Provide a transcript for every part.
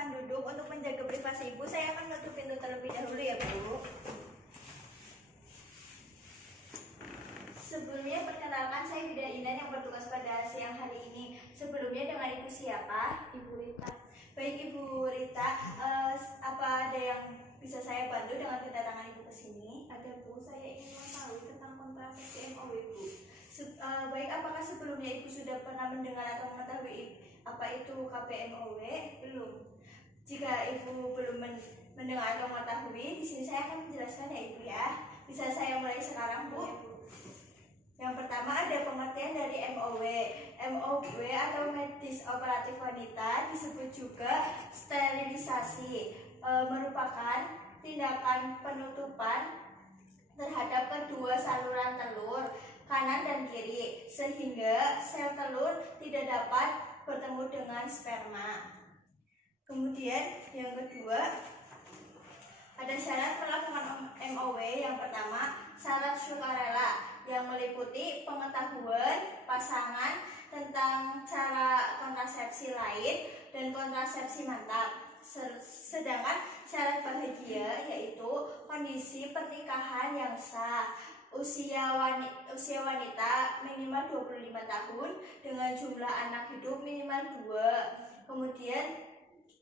silakan duduk. Untuk menjaga privasi Ibu, saya akan menutup pintu terlebih dahulu ya Bu. Sebelumnya perkenalkan, saya Bida Indan yang bertugas pada siang hari ini. Sebelumnya dengan Ibu siapa? Ibu Rita. Baik Ibu Rita, apa ada yang bisa saya bantu dengan kedatangan Ibu ke sini? Ada Bu, saya ingin mengetahui tentang kontrasepsi MOW Bu. Baik, apakah sebelumnya Ibu sudah pernah mendengar atau mengetahui apa itu KPMOW? Belum. Jika Ibu belum mendengar atau mengetahui, di sini saya akan menjelaskan ya Ibu ya. Bisa saya mulai sekarang Bu? Ya, Bu. Yang pertama ada pengertian dari MOW. MOW atau medis operatif wanita disebut juga sterilisasi, merupakan tindakan penutupan terhadap kedua saluran telur kanan dan kiri sehingga sel telur tidak dapat bertemu dengan sperma. Kemudian yang kedua ada syarat melakukan MOW. Yang pertama syarat sukarela yang meliputi pengetahuan pasangan tentang cara kontrasepsi lain dan kontrasepsi mantap. Sedangkan syarat bahagia yaitu kondisi pernikahan yang sah, usia wanita minimal 25 tahun dengan jumlah anak hidup minimal 2. Kemudian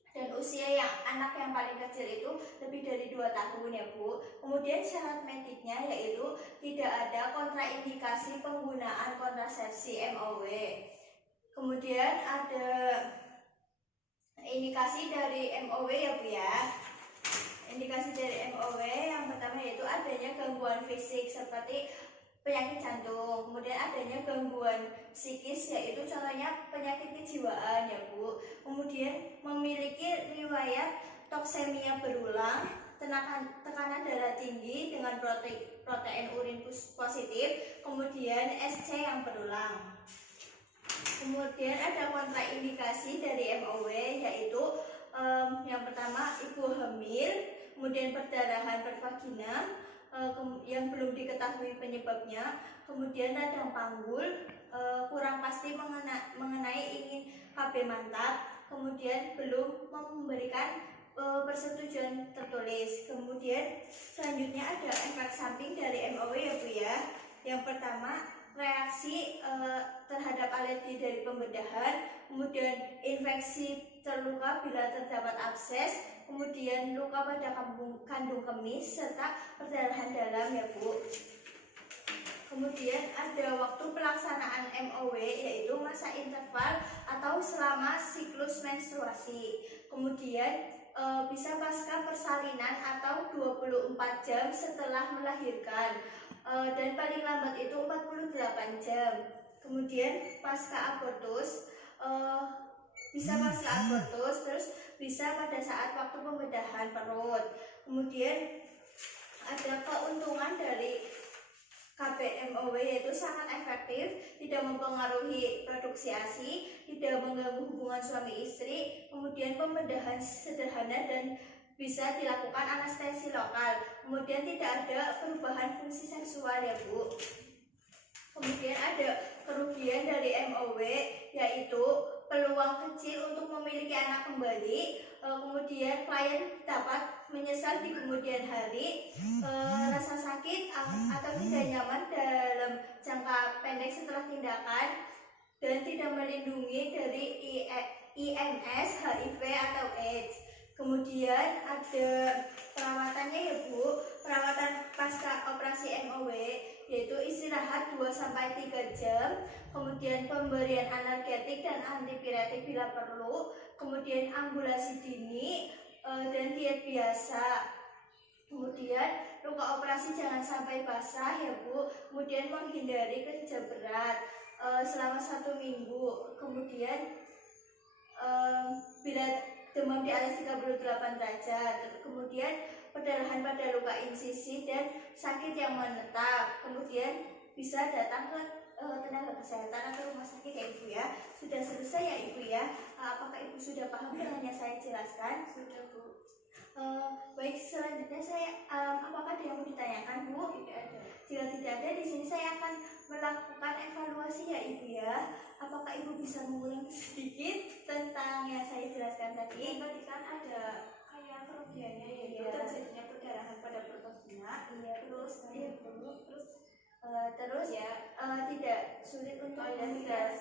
dan usia anak yang paling kecil itu lebih dari 2 tahun ya Bu. Kemudian syarat mediknya yaitu tidak ada kontraindikasi penggunaan kontrasepsi MOW. Kemudian ada indikasi dari MOW ya Bu ya. Indikasi dari MOW yang pertama yaitu adanya gangguan fisik seperti penyakit jantung, kemudian adanya gangguan psikis yaitu contohnya penyakit kejiwaan ya Bu. Kemudian memiliki riwayat toksemia berulang, tekanan darah tinggi dengan protein urin positif, kemudian SC yang berulang. Kemudian ada kontraindikasi dari MOW yaitu yang pertama ibu hamil, kemudian perdarahan pervagina yang belum diketahui penyebabnya, kemudian radang panggul, kurang pasti mengenai ingin KB mantap, kemudian belum memberikan persetujuan tertulis. Kemudian selanjutnya ada efek samping dari MOW ya Bu ya. Yang pertama reaksi terhadap alergi dari pembedahan, kemudian infeksi terluka bila terdapat abses, kemudian luka pada kandung kemih serta perdarahan dalam ya Bu. Kemudian ada waktu pelaksanaan MOW yaitu masa interval atau selama siklus menstruasi. Kemudian bisa pasca persalinan atau 24 jam setelah melahirkan, dan paling lambat itu 48 jam. Kemudian pasca abortus, bisa pasca abortus, terus bisa pada saat waktu pembedahan perut. Kemudian ada keuntungan dari KPMOW yaitu sangat efektif, tidak mempengaruhi produksi ASI, tidak mengganggu hubungan suami istri, kemudian pembedahan sederhana dan bisa dilakukan anestesi lokal, kemudian tidak ada perubahan fungsi seksual ya Bu. Kemudian ada kerugian dari MOW yaitu peluang kecil untuk memiliki anak kembali, kemudian klien dapat menyesal di kemudian hari, rasa sakit atau tidak nyaman dalam jangka pendek setelah tindakan, dan tidak melindungi dari IMS, HIV atau AIDS. Kemudian ada perawatannya ya Bu. Perawatan pasca operasi MOW yaitu istirahat 2-3 jam, kemudian pemberian analgetik dan antipiretik bila perlu, kemudian ambulasi dini dan diet biasa. Kemudian luka operasi jangan sampai basah ya Bu. Kemudian menghindari kerja berat selama 1 minggu. Kemudian bila demam di atas 38 derajat, kemudian perdarahan pada luka insisi dan sakit yang menetap, kemudian bisa datang ke tenaga kesehatan atau rumah sakit ya Ibu ya. Sudah selesai ya Ibu ya. Apakah Ibu sudah paham dengan yang saya jelaskan? Sudah Bu. Baik, selanjutnya saya apakah ada yang mau ditanyakan Bu? Tidak ada. Jika tidak ada, di sini saya akan melakukan evaluasi ya Ibu ya. Apakah Ibu bisa mengulang sedikit tentang yang saya jelaskan tadi? tadi. Dan tadi kan ada kayak kerugiannya yaitu Iya. terjadinya perdarahan pada perutnya. Iya, Terus iya. terus ya ya tidak sulit untuk memiliki tidak anak.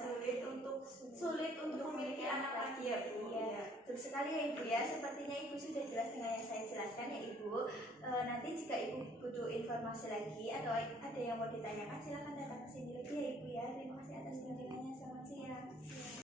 sulit untuk memiliki anak lagi ya Bu. Iya, betul sekali ya Ibu ya. Sepertinya Ibu sudah jelas dengan yang saya jelaskan ya Ibu. Nanti jika Ibu butuh informasi lagi atau ada yang mau ditanyakan, silahkan datang ke sini lagi ya Ibu ya. Terima kasih atas bimbingannya. Selamat siang.